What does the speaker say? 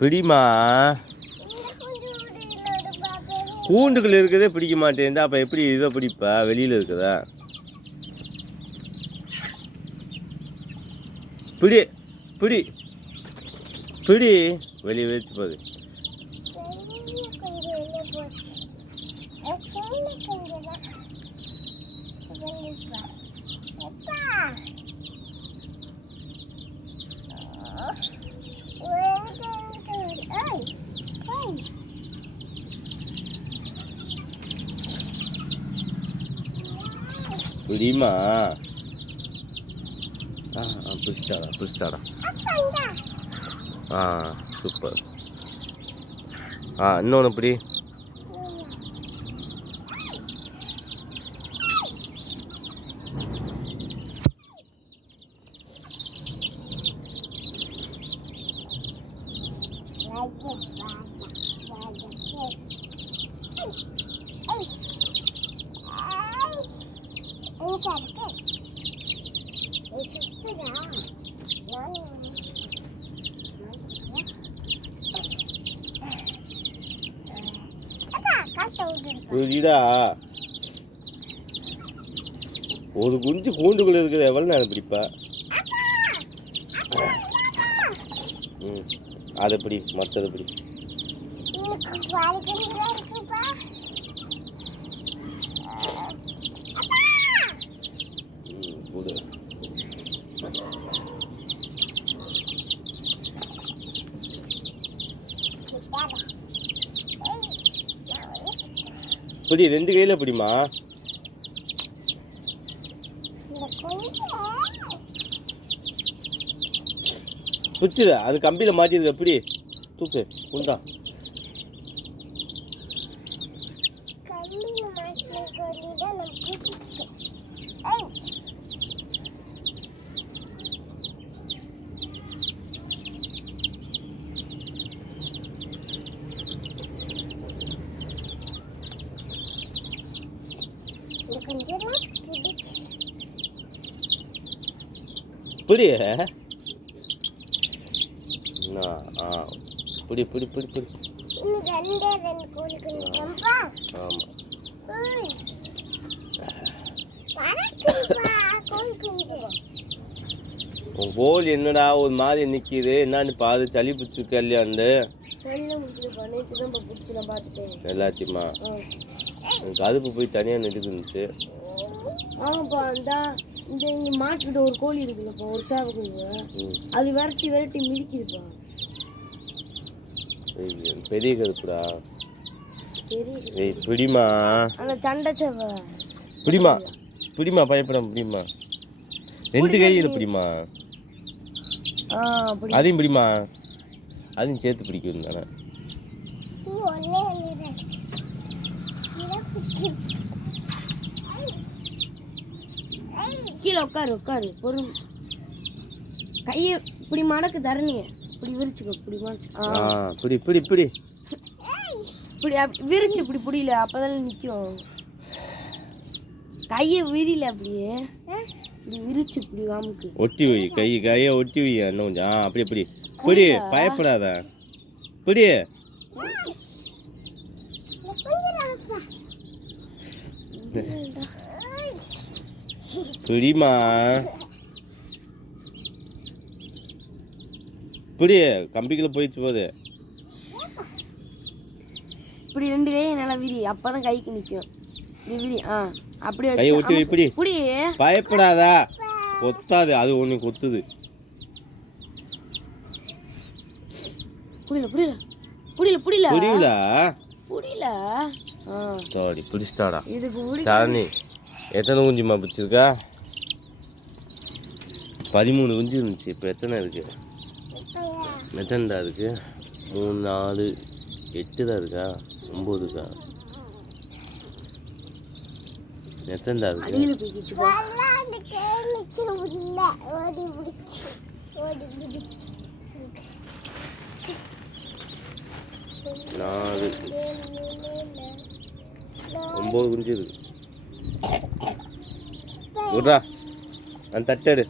பிடிமா கூண்டுகள் இருக்கிறதே பிடிக்க மாட்டேன் அப்போ எப்படி இதை பிடிப்பா? வெளியில் இருக்குதா? பிடி பிடி பிடி. வெளியே வச்சு போகுது பிடிமா ஆ பிடிச்சிட்டாடா பிடிச்சிட்டாடா ஆ சூப்பர் ஆ இன்னொன்று பிடி புரியுதா ஒரு குஞ்சு கூண்டுக்குள்ள இருக்கிறது எவ்வளோ நேரம் பிடிப்பா ம் அதை பிடி மற்றதை பிடி ம் கொடு பிடி ரெண்டு கையில் பிடிமா? பிடிச்சிது அது கம்பியில் மாட்டிருக்கு எப்படி தூக்கு உண்டா? பிடி என்ன? ஆ. பிடி பிடி பிடி பிடி. ஆமாம் உன் கோல் என்னடா ஒரு மாதிரி நிற்கிது என்னன்னு பாரு சளி பிடிச்சிருக்க இல்லையாண்டு எல்லாத்தையுமா? எனக்கு கதுப்பு போய் தனியாக நெடுக்குனுச்சு ஆமாப்பா இந்த இந்த இங்க மாட்டுக்கிட்ட ஒரு கோழி இருக்குல்லப்பா ஒரு சேவக்குங்க. ம். அது விரட்டி விரட்டி மிதிக்குதுப்பா. பெரிய கருப்புடா. ஏய் பிடிமா. அந்த சண்டை சேவை. பிடிமா. பிடிமா பயப்படாம பிடிமா ரெண்டு கையில் பிடிமா அதையும் பிடிமா அதையும் சேர்த்து பிடிக்கணும் தானே. கீழே உட்காரு உட்காரு பொறும். கையை இப்படி மடக்கு தரணிய இப்படி விரிச்சுக்கோ இப்படி மடக்கு ஆ. ஆ பிடி பிடி பிடி. இப்படி அப்படி விரிச்சு இப்படி புடியல அப்பதானே நிக்கும். கையை விரியல அப்படியே. இப்படி விரிச்சு இப்படி வாமுக்கு. ஒட்டி வை கை கையை ஒட்டி வை இன்னும் கொஞ்சம். ஆ அப்படி பிடி பிடி பயப்படாத. பிடி. பிடிமா பிடி கம்பிக்குள்ள போயிடுச்சு போகுது இப்படி ரெண்டு கையும் நல்லா விரி. அப்பதான் கைக்கு நிக்கும். இப்படி விரி. ஆ அப்படி வச்சு ஒட்டி வை பிடி. புடி. பயப்படாதா. கொத்தாது. அது ஒன்று கொத்துது. புரியல புரியல புரியல புரியல புரியல புரியல சாரி பிடிச்சிட்டாடா. இதுக்கு தரணி. எத்தனை குஞ்சுமா பிடிச்சிருக்கா? பதிமூணு குஞ்சு இருந்துச்சு. இப்போ எத்தனை இருக்கு? எத்தனைடா இருக்கு? மூணு நாலு எட்டு தான் இருக்கா ஒம்பது இருக்கா? போய்க்கிச்சு பா. நாலு. ஒம்பது குஞ்சு இருக்கு. விட்றா. நான் தட்டெடு.